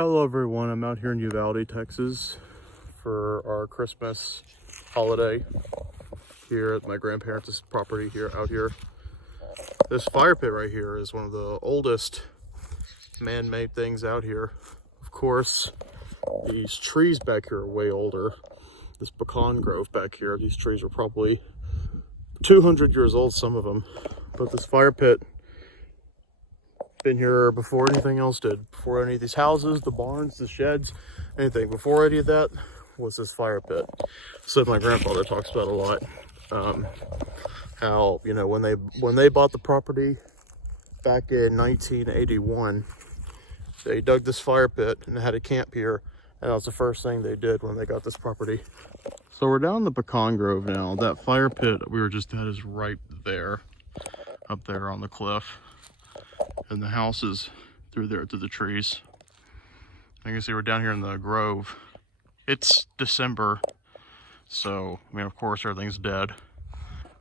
Hello everyone, I'm out here in Uvalde, Texas for our Christmas holiday here at my grandparents' property out here. This fire pit right here is one of the oldest man-made things out here. Of course, these trees back here are way older. This Pecan Grove back here, these trees are probably 200 years old, some of them. But this fire pit been here before anything else did. Before any of these houses, the barns, the sheds, anything. Before any of that was this fire pit. So my grandfather talks about a lot. How, you know, when they bought the property back in 1981, they dug this fire pit and had a camp here. And that was the first thing they did when they got this property. So we're down the Pecan Grove now. That fire pit we were just at is right there, up there on the cliff. And the house is through there to the trees. You can see we're down here in the grove. It's December, so I mean, of course, everything's dead.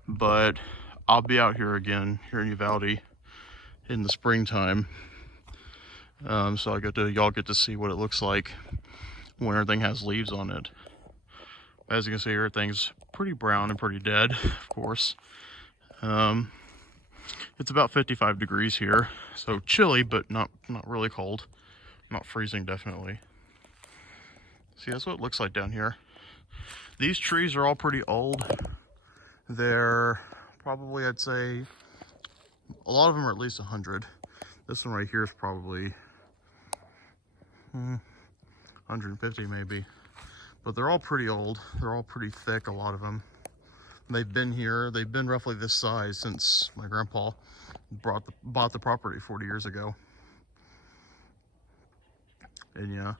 But I'll be out here again here in Uvalde in the springtime. So y'all get to see what it looks like when everything has leaves on it. As you can see, everything's pretty brown and pretty dead, of course. It's about 55 degrees here, so chilly, but not really cold. Not freezing, definitely. See, that's what it looks like down here. These trees are all pretty old. They're probably, I'd say, a lot of them are at least 100. This one right here is probably 150 maybe. But they're all pretty old. They're all pretty thick, a lot of them. They've been here, they've been roughly this size since my grandpa bought the property 40 years ago. And yeah,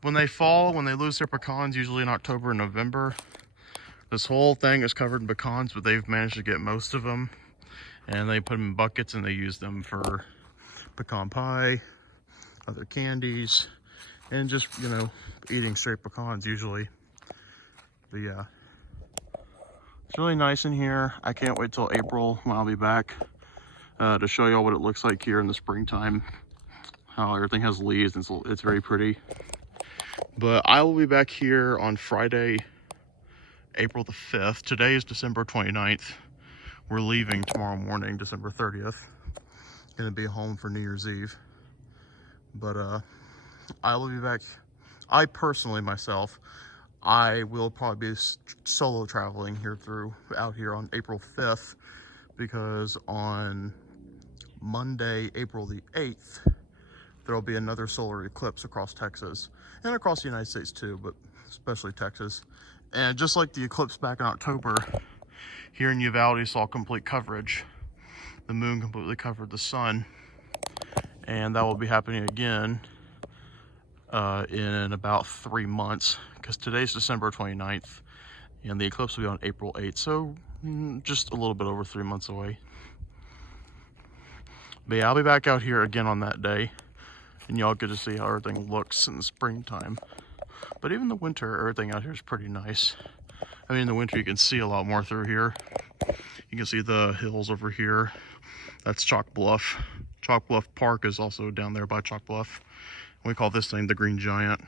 when they fall, when they lose their pecans, usually in October and November, this whole thing is covered in pecans, but they've managed to get most of them. And they put them in buckets and they use them for pecan pie, other candies, and just, you know, eating straight pecans usually. But yeah. It's really nice in here. I can't wait till April when I'll be back to show y'all what it looks like here in the springtime. How everything has leaves and it's very pretty. But I will be back here on Friday, April the 5th. Today is December 29th. We're leaving tomorrow morning, December 30th. Gonna be home for New Year's Eve. But I will be back. I personally, myself, I will probably be solo traveling out here on April 5th, because on Monday, April the 8th, there'll be another solar eclipse across Texas and across the United States too, but especially Texas. And just like the eclipse back in October, here in Uvalde saw complete coverage. The moon completely covered the sun, and that will be happening again in about 3 months, because today's December 29th and the eclipse will be on April 8th, so just a little bit over 3 months away. But yeah, I'll be back out here again on that day, and y'all get to see how everything looks in the springtime. But even the winter, everything out here is pretty nice. I mean, in the winter you can see a lot more through here. You can see the hills over here. That's Chalk Bluff. Chalk Bluff Park is also down there by Chalk Bluff. We call this thing the Green Giant.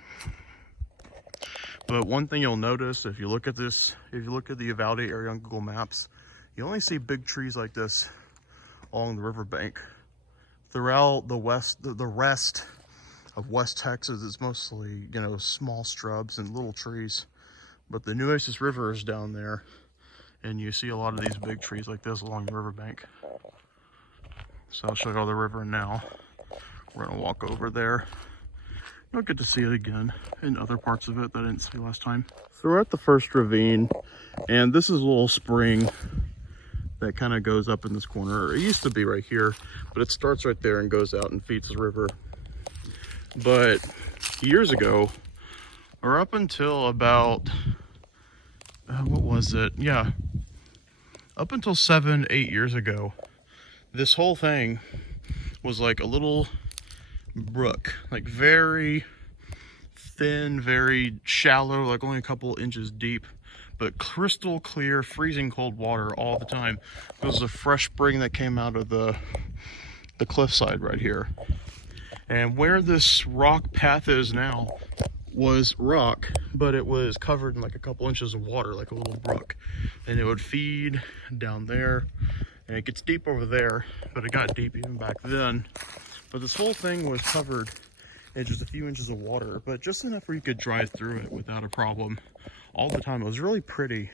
But one thing you'll notice if you look at this, if you look at the Uvalde area on Google Maps, you only see big trees like this along the riverbank. Throughout the rest of West Texas, it's mostly, you know, small shrubs and little trees. But the Nueces River is down there, and you see a lot of these big trees like this along the riverbank. So I'll show you all the river now. We're gonna walk over there. You'll get to see it again in other parts of it that I didn't see last time. So we're at the first ravine, and this is a little spring that kind of goes up in this corner. It used to be right here, but it starts right there and goes out and feeds the river. But years ago, or up until about, what was it? Yeah, up until 7-8 years ago, this whole thing was like a little brook, like very thin, very shallow, like only a couple inches deep, but crystal clear, freezing cold water all the time. It was a fresh spring that came out of the cliffside right here. And where this rock path is now was rock, but it was covered in like a couple inches of water, like a little brook. And it would feed down there, and it gets deep over there, but it got deep even back then. But this whole thing was covered in just a few inches of water, but just enough where you could drive through it without a problem all the time. It was really pretty.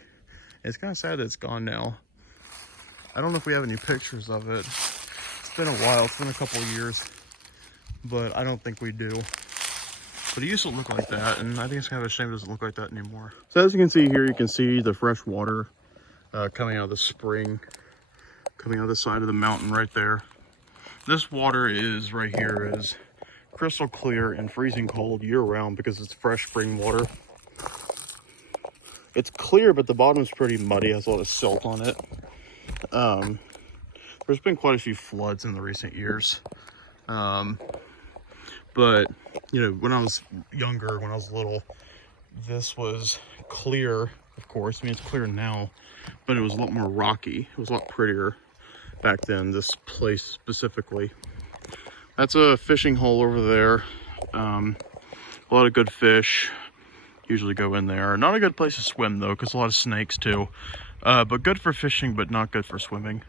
It's kind of sad that it's gone now. I don't know if we have any pictures of it. It's been a while, it's been a couple of years, but I don't think we do. But it used to look like that, and I think it's kind of a shame it doesn't look like that anymore. So as you can see here, you can see the fresh water coming out of the spring, coming out of the side of the mountain right there. This water is right here is crystal clear and freezing cold year round because it's fresh spring water. It's clear, but the bottom is pretty muddy, has a lot of silt on it. There's been quite a few floods in the recent years. But, you know, when I was younger, when I was little, this was clear, of course. I mean, it's clear now, but it was a lot more rocky. It was a lot prettier back then, this place specifically. That's a fishing hole over there. A lot of good fish usually go in there. Not a good place to swim though, because a lot of snakes too. But good for fishing, but not good for swimming.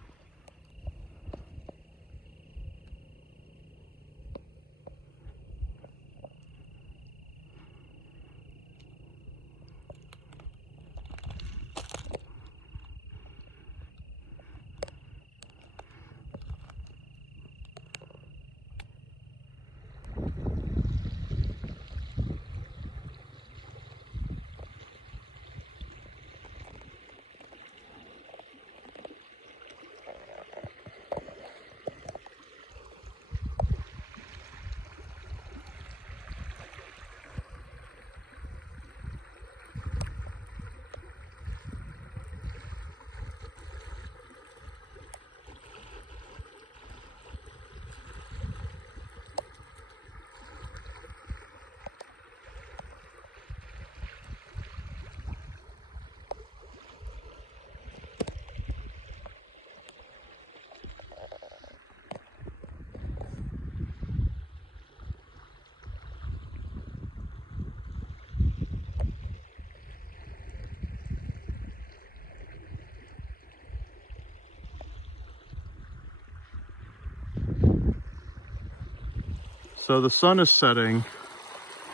So the sun is setting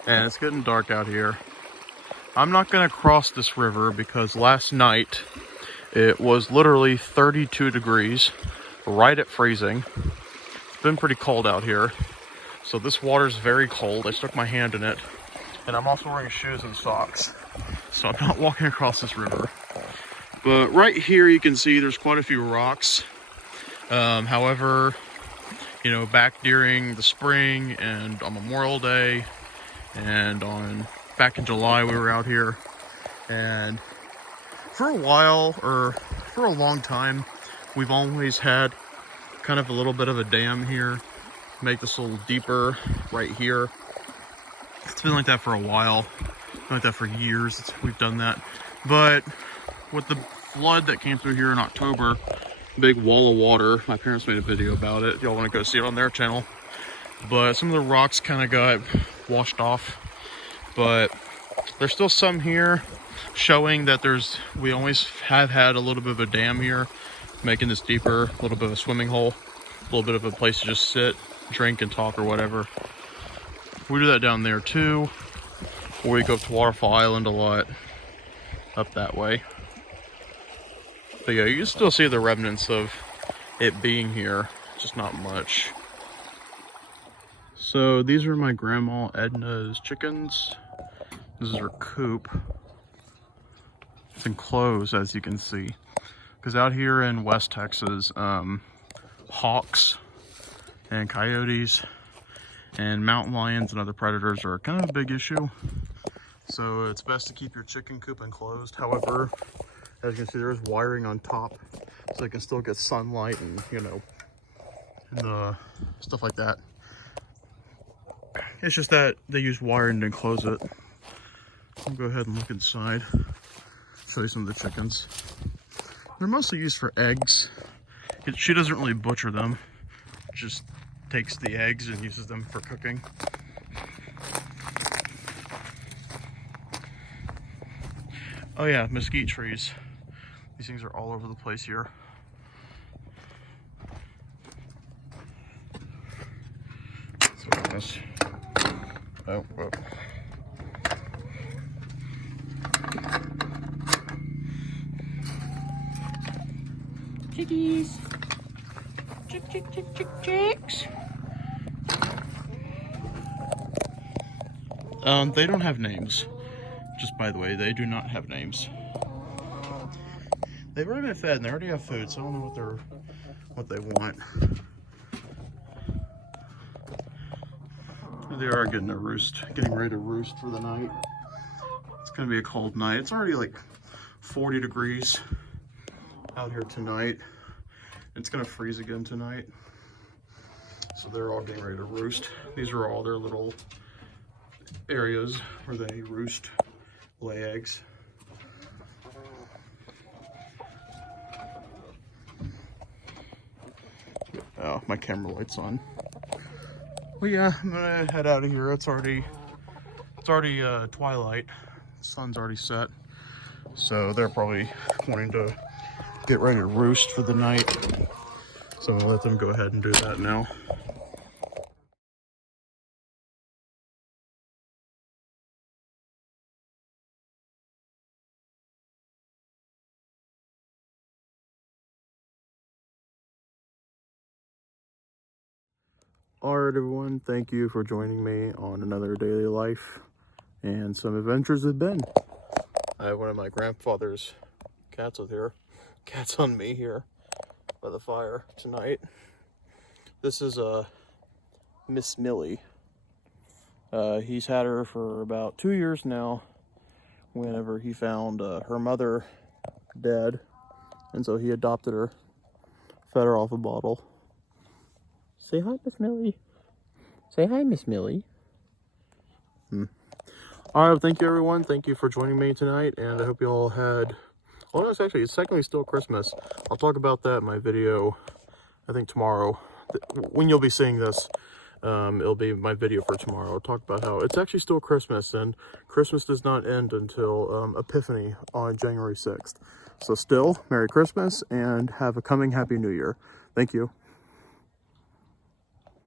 and it's getting dark out here. I'm not gonna cross this river because last night it was literally 32 degrees, right at freezing. It's been pretty cold out here. So this water is very cold. I stuck my hand in it, and I'm also wearing shoes and socks. So I'm not walking across this river. But right here you can see there's quite a few rocks. However, you know, back during the spring and on Memorial Day and back in July we were out here, and for a while, or for a long time, we've always had kind of a little bit of a dam here, make this a little deeper right here. It's been like that for a while, been like that for years. We've done that, but with the flood that came through here in October, big wall of water. My parents made a video about it. Y'all want to go see it on their channel. But some of the rocks kind of got washed off. But there's still some here showing that we always have had a little bit of a dam here, making this deeper, a little bit of a swimming hole, a little bit of a place to just sit, drink, and talk or whatever. We do that down there too. Or we go up to Waterfall Island a lot up that way. But yeah, you can still see the remnants of it being here, just not much. So these are my grandma Edna's chickens. This is her coop. It's enclosed, as you can see. Because out here in West Texas, hawks and coyotes and mountain lions and other predators are kind of a big issue. So it's best to keep your chicken coop enclosed. However, as you can see, there is wiring on top, so it can still get sunlight and, you know, and stuff like that. It's just that they use wiring to enclose it. I'll go ahead and look inside, show you some of the chickens. They're mostly used for eggs. She doesn't really butcher them, just takes the eggs and uses them for cooking. Oh yeah, mesquite trees. These things are all over the place here. Oh, whoa. Chickies. Chicks. They don't have names. Just by the way, they do not have names. They've already been fed and they already have food, so I don't know what they want. They are getting ready to roost for the night. It's gonna be a cold night. It's already like 40 degrees out here tonight. It's gonna freeze again tonight. So they're all getting ready to roost. These are all their little areas where they roost, lay eggs. Oh, my camera light's on. Well, yeah, I'm gonna head out of here. It's already twilight. The sun's already set, so they're probably wanting to get ready to roost for the night. So I'm gonna let them go ahead and do that now. Alright everyone, thank you for joining me on another daily life and some adventures with Ben. I have one of my grandfather's cats with here. Cat's on me here by the fire tonight. This is Miss Millie. He's had her for about 2 years now whenever he found her mother dead, and so he adopted her, fed her off a bottle. Say hi, Miss Millie. Say hi, Miss Millie. Alright, thank you everyone. Thank you for joining me tonight, and I hope you all had... Well, no, it's technically still Christmas. I'll talk about that in my video, I think tomorrow. When you'll be seeing this, it'll be my video for tomorrow. I'll talk about how it's actually still Christmas, and Christmas does not end until Epiphany on January 6th. So still, Merry Christmas, and have a coming Happy New Year. Thank you.